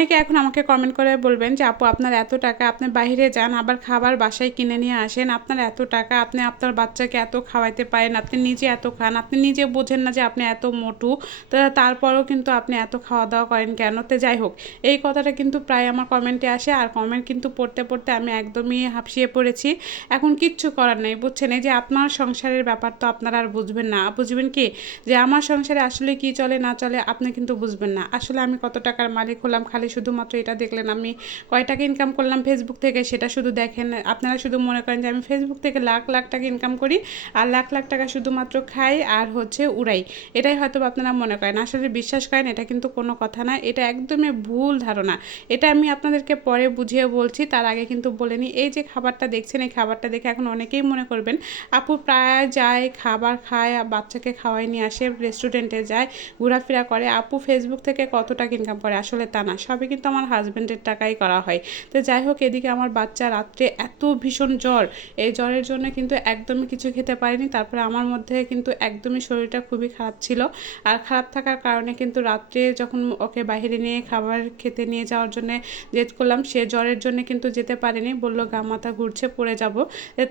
অনেকে এখন আমাকে কমেন্ট করে বলবেন যে আপু আপনার এত টাকা, আপনি বাইরে যান আবার খাবার বাসায় কিনে নিয়ে আসেন, আপনার এত টাকা, আপনি আপনার বাচ্চাকে এত খাওয়াইতে পারেন, আপনি নিজে এত খান, আপনি নিজে বোঝেন না যে আপনি এত মোটু, তো তারপরেও কিন্তু আপনি এত খাওয়া দাওয়া করেন কেন? তো যাই হোক, এই কথাটা কিন্তু প্রায় আমার কমেন্টে আসে, আর কমেন্ট কিন্তু পড়তে পড়তে আমি একদমই হাঁপিয়ে পড়েছি। এখন কিচ্ছু করার নেই, বুঝছেন? এই যে আপনার সংসারের ব্যাপার তো আপনারা আর বুঝবেন না, বুঝবেন কি যে আমার সংসারে আসলে কি চলে না চলে আপনি কিন্তু বুঝবেন না। আসলে আমি কত টাকার মালিক হলাম খালি শুধুমাত্র এটা দেখলেন, আমি কয় টাকা ইনকাম করলাম ফেসবুক থেকে সেটা শুধু দেখেন। আপনারা শুধু মনে করেন যে আমি ফেসবুক থেকে লাখ লাখ টাকা ইনকাম করি আর লাখ লাখ টাকা শুধুমাত্র খাই আর হচ্ছে উড়াই, এটাই হয়তো আপনারা মনে করেন। আসলে বিশ্বাস করেন এটা কিন্তু কোনো কথা না, এটা একদমই ভুল ধারণা। এটা আমি আপনাদেরকে পরে বুঝিয়ে বলছি, তার আগে কিন্তু বলে নিই। এই যে খাবারটা দেখছেন, এই খাবারটা দেখে এখন অনেকেই মনে করবেন আপু প্রায় যায় খাবার খায়, বাচ্চাকে খাওয়াই নিয়ে আসে, রেস্টুরেন্টে যায়, ঘোরাফেরা করে, আপু ফেসবুক থেকে কত টাকা ইনকাম করে। আসলে তা না, সবই কিন্তু আমার হাজব্যান্ডের টাকাই করা হয়। তো যাই হোক, এদিকে আমার বাচ্চা রাত্রে এত ভীষণ জ্বর, এই জ্বরের জন্য কিন্তু একদমই কিছু খেতে পারিনি। তারপরে আমার মধ্যে কিন্তু একদমই শরীরটা খুবই খারাপ ছিল, আর খারাপ থাকার কারণে কিন্তু রাত্রে যখন ওকে বাইরে নিয়ে খাবার খেতে নিয়ে যাওয়ার জন্য জেদ করলাম, সে জ্বরের জন্য কিন্তু যেতে পারেনি, বললো গা মাথা ঘুরছে পড়ে যাব।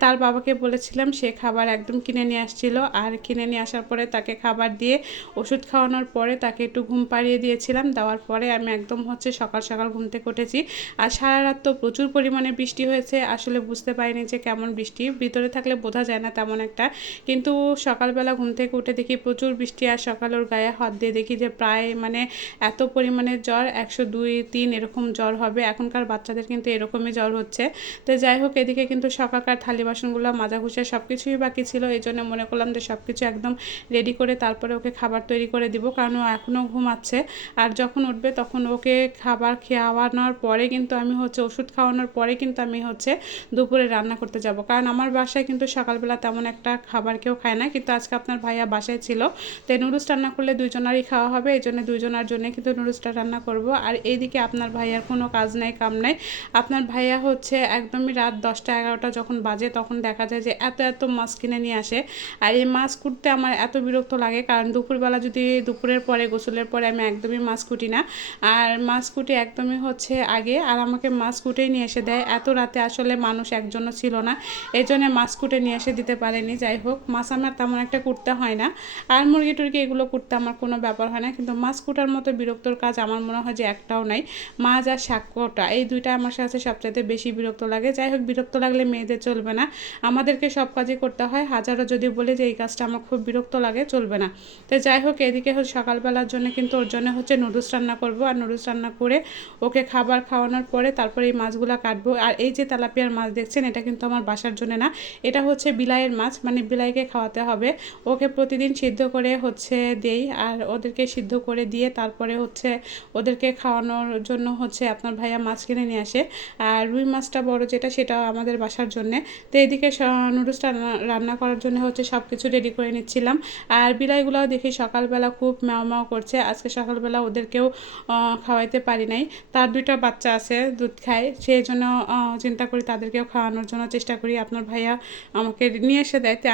তার বাবাকে বলেছিলাম, সে খাবার একদম কিনে নিয়ে আসছিল, আর কিনে নিয়ে আসার পরে তাকে খাবার দিয়ে ওষুধ খাওয়ানোর পরে তাকে একটু ঘুম পাড়িয়ে দিয়েছিলাম। দেওয়ার পরে আমি একদম হচ্ছে সকাল সকাল ঘুম থেকে উঠেছি। আর সারা রাত তো প্রচুর পরিমাণে বৃষ্টি হয়েছে, আসলে বুঝতে পারিনি যে কেমন বৃষ্টি, ভিতরে থাকলে বোঝা যায় না তেমন একটা, কিন্তু সকালবেলা ঘুম থেকে উঠে দেখি প্রচুর বৃষ্টি। আর সকালে ওর গায়ে হাত দিয়ে দেখি যে প্রায় মানে এত পরিমাণে জ্বর, 102-3 এরকম জ্বর হবে। এখনকার বাচ্চাদের কিন্তু এরকমই জ্বর হচ্ছে। তো যাই হোক, এদিকে কিন্তু সকালকার থালি বাসনগুলো মাজা ঘুষে সব কিছুই বাকি ছিল, এই জন্য মনে করলাম যে সব কিছু একদম রেডি করে তারপরে ওকে খাবার তৈরি করে দিব, কারণ ও এখনও ঘুমাচ্ছে। আর যখন উঠবে তখন ওকে খাবার খাওয়ানোর পরে কিন্তু আমি হচ্ছে ওষুধ খাওয়ানোর পরে কিন্তু আমি হচ্ছে দুপুরে রান্না করতে যাব, কারণ আমার বাসায় কিন্তু সকালবেলা তেমন একটা খাবার কেউ খায় না। কিন্তু আজকে আপনার ভাইয়া বাসায় ছিল, তো নুডলস রান্না করলে দুইজনারই খাওয়া হবে, এই জন্য দুইজনার জন্য কিন্তু নুডলসটা রান্না করব। আর এইদিকে আপনার ভাইয়ার কোনো কাজ নাই কাম নাই, আপনার ভাইয়া হচ্ছে একদমই রাত 10টা-11টা যখন বাজে তখন দেখা যায় যে এত এত মাছ কিনে নিয়ে আসে। আর এই মাছ কুটতে আমার এত বিরক্ত লাগে, কারণ দুপুরবেলা যদি দুপুরের পরে গোসলের পরে আমি একদমই মাছ কুটি না, আর মাছ কুটি একদমই হচ্ছে আগে, আর আমাকে মাছ কুটেই নিয়ে এসে দেয়। এত রাতে আসলে মানুষ একজনও ছিল না, এই জন্য মাছ কুটে নিয়ে এসে দিতে পারেনি। যাই হোক, মাছ আমার তেমন একটা কুটতে হয় না, আর মুরগি টুরগি এগুলো কুটতে আমার কোনো ব্যাপার হয় না, কিন্তু মাছ কুটার মতো বিরক্তর কাজ আমার মনে হয় যে একটাও নাই। মাছ আর শাক কোটা, এই দুইটা আমার কাছে সবচাইতে বেশি বিরক্ত লাগে। যাই হোক, বিরক্ত লাগলে মেয়েদের চলবে না, আমাদেরকে সব কাজই করতে হয়। হাজারও যদি বলে যে এই কাজটা আমার খুব বিরক্ত লাগে, চলবে না। তো যাই হোক, এদিকে সকালবেলার জন্য কিন্তু ওর জন্য হচ্ছে নুডলস রান্না করব, আর নুডলস রান্না করে ওকে খাবার খাওয়ানোর পরে তারপরে এই মাছগুলো কাটবো। আর এই যে তেলাপিয়ার মাছ দেখছেন, এটা কিন্তু আমার বাসার জন্য না, এটা হচ্ছে বিলাইয়ের মাছ, মানে বিলাইকে খাওয়াতে হবে। ওকে প্রতিদিন সিদ্ধ করে হচ্ছে দেই, আর ওদেরকে সিদ্ধ করে দিয়ে তারপরে হচ্ছে ওদেরকে খাওয়ানোর জন্য হচ্ছে আপনার ভাইয়া মাছ কিনে নিয়ে আসে। আর রুই মাছটা বড় যেটা, সেটা আমাদের বাসার জন্যে। তো এদিকে নুডলসটা রান্না করার জন্য হচ্ছে সব কিছু রেডি করে নিচ্ছিলাম। আর বিলাইগুলোও দেখি সকালবেলা খুব ম্যাও ম্যাও করছে, আজকে সকালবেলা ওদেরকেও খাওয়াইতে পারি নাই। তার দুইটা বাচ্চা আছে, দুধ খায়, সেই জন্য চিন্তা করি তাদেরকেও খাওয়ানোর জন্য চেষ্টা করি। আপনার ভাইয়া আমাকে নিয়ে এসে দেয়, তো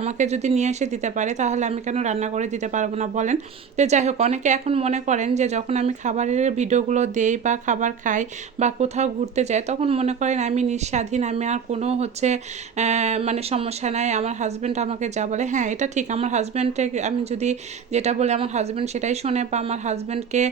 আমাকে যদি নিয়ে এসে দিতে পারে তাহলে আমি কেন রান্না করে দিতে পারবো না বলেন? তো যাই হোক, অনেকে এখন মনে করেন যে যখন আমি খাবারের ভিডিওগুলো দেই বা খাবার খাই বা কোথাও ঘুরতে যাই, তখন মনে করেন আমি নিঃস্বাধীন, আমি আর কোনো হচ্ছে মানে সমস্যা নাই, আমার হাজব্যান্ড আমাকে যা বলে। হ্যাঁ, এটা ঠিক, আমার হাজব্যান্ডকে আমি যদি যেটা বলে আমার হাজব্যান্ড সেটাই শোনে, বা আমার হাজব্যান্ডকে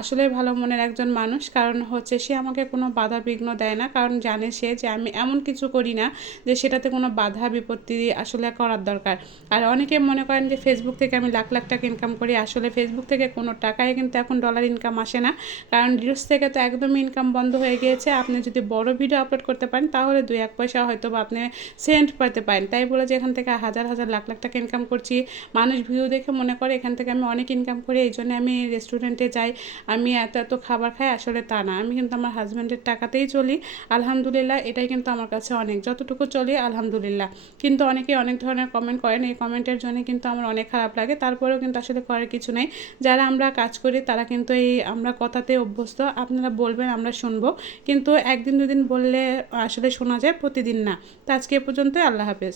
আসলে ভালো মনের একজন মানুষ, কারণ হচ্ছে সে আমাকে কোনো বাধা বিঘ্ন দেয় না, কারণ জানে সে যে আমি এমন কিছু করি না যে সেটাতে কোনো বাধা বিপত্তি আসলে করার দরকার। আর অনেকে মনে করেন যে ফেসবুক থেকে আমি লাখ লাখ টাকা ইনকাম করি, আসলে ফেসবুক থেকে কোনো টাকায় কিন্তু এখন ডলার ইনকাম আসে না, কারণ রিলস থেকে তো একদমই ইনকাম বন্ধ হয়ে গিয়েছে। আপনি যদি বড় ভিডিও আপলোড করতে পারেন তাহলে 2-1 পয়সা হয়তো বা আপনি সেন্ট পাইতে পারেন, তাই বলে যে এখান থেকে হাজার হাজার লাখ লাখ টাকা ইনকাম করছি, মানুষ ভিউ দেখে মনে করে এখান থেকে আমি অনেক ইনকাম করি, এই জন্য আমি রেস্টুরেন্টে যাই, আমি এত এত খাবার খাই, আসলে তা না। আমি কিন্তু আমার হাজব্যান্ডের টাকাতেই চলি, আলহামদুলিল্লাহ, এটাই কিন্তু আমার কাছে অনেক, যতটুকু চলি আলহামদুলিল্লাহ। কিন্তু অনেকে অনেক ধরনের কমেন্ট করেন, এই কমেন্টের জন্য কিন্তু আমার অনেক খারাপ লাগে, তারপরেও কিন্তু আসলে করার কিছু নেই। যারা আমরা কাজ করি তারা কিন্তু এই আমরা কথাতে অভ্যস্ত, আপনারা বলবেন আমরা শুনবো, কিন্তু একদিন দুদিন বললে আসলে শোনা যায়, প্রতিদিন না। তো আজকে এ পর্যন্তই, আল্লাহ হাফেজ।